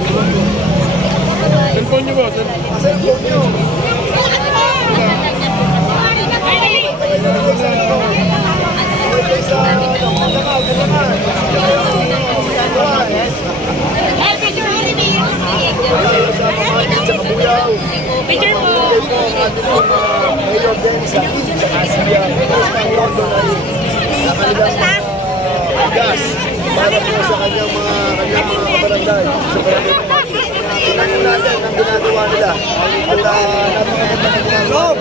Cellphone nyo ba? Cellphone nyo. Picture mo! Mayor Dennis Aquino sa Asia. Nakalilang gas para po sa kanyang mga kabarangay. So kaya tingnan natin ang ginagawa nila. At napakaganda na ginagawa.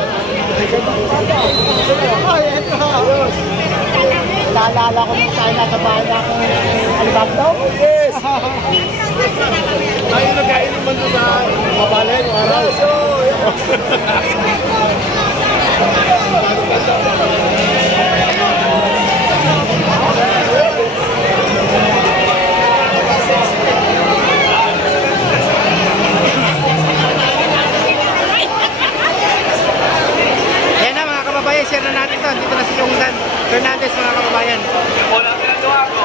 Naalala ko nung tayo nasa bahay na akong alibag daw. Yes! Ayaw nagkain naman doon sa mabalen o araw. Ayan na mga kababayan, share na natin to. Dito na si Yongdan Fernandez mga kababayan. Wala pinagawa ko.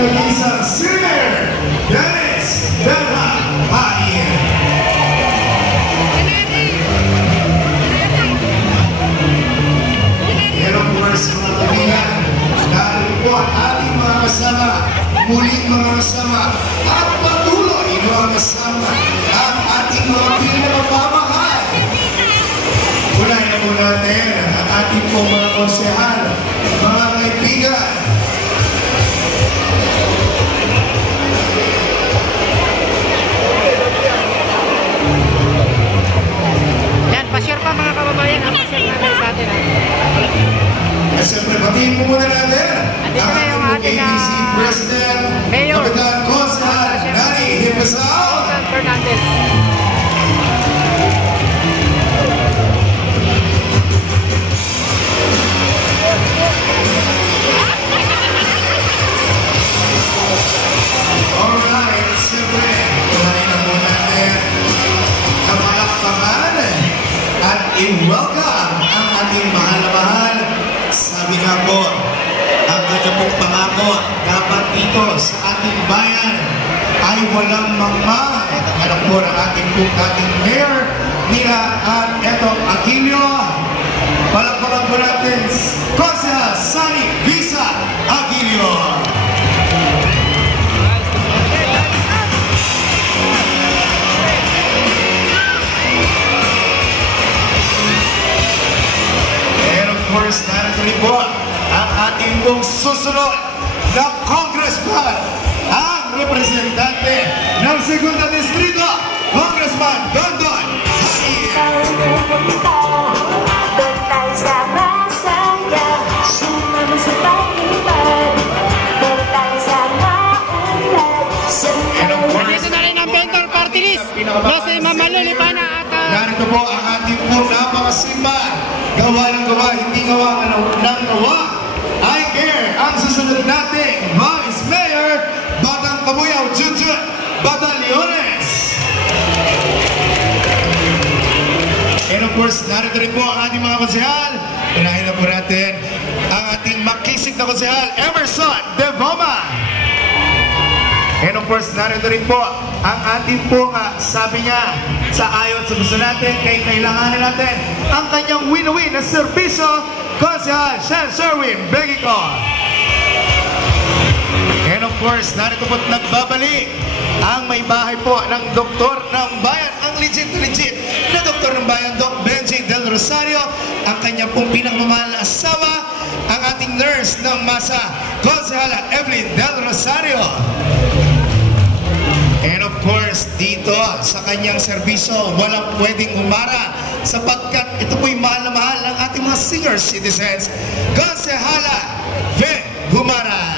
nag-iisang singer, Dennis Delha Hain. And of course, mga kaibigan, dahil po ang ating mga kasama, muling mga kasama, at patuloy mga kasama, ang ating mga pinapamahal. Unahin na po natin ang ating pong mga konsehal, mga kaibigan. Yan, pa-share pa mga kababayan. Pa-share natin. At siyempre, batiin po muna natin Andito ang na yung ating ating, ABC President, Mayor. Kapitan Konsehal Nani Hipasao. Fernandez. Alright, siyempre, kumain na po natin ang palakpakan at i-welcome ang ating mahal na mahal. Sabi nga po, ang kanya pong pangako dapat dito sa ating bayan ay walang mangma. Ito anak po ng ating pong dating mayor nila at eto Aquilio. Palakpakan po natin Konsehal Sani Visa Aquilio. Of course, narito rin po ang ating pong susunod na congressman, ang representante ng Segunda Distrito, Congressman Dondon Hain. Dito na rin ang vendor party list. Kasi mamalulipana at Narito po ang ating pong napakasimba. Gawa ng gawa, hindi gawa ng gawa. I care ang susunod nating Vice Mayor, Batang Kabuyaw, Junjun Batalyones. And of course, narito rin po ang ating mga konsehal. Unahin na po natin ang ating makisig na konsehal, Emerson Devoma. And of course, narito rin po ang ating po, sabi niya, sa ayon sa gusto natin, kay kailanganin natin ang kanyang win-win na serbisyo, Konsehal Shen Sherwin Begico. And of course, narito po nagbabalik ang may bahay po ng doktor ng bayan, ang legit na doktor ng bayan, Doc Benji Del Rosario, ang kanyang pong pinakamamahal na asawa, ang ating nurse ng masa, Konsehal Evelyn Del Rosario. And of course, dito sa kanyang serbisyo, walang pwedeng umara sapagkat ito po'y mahal na mahal ng ating mga senior citizens, Konsehala Ve Humara.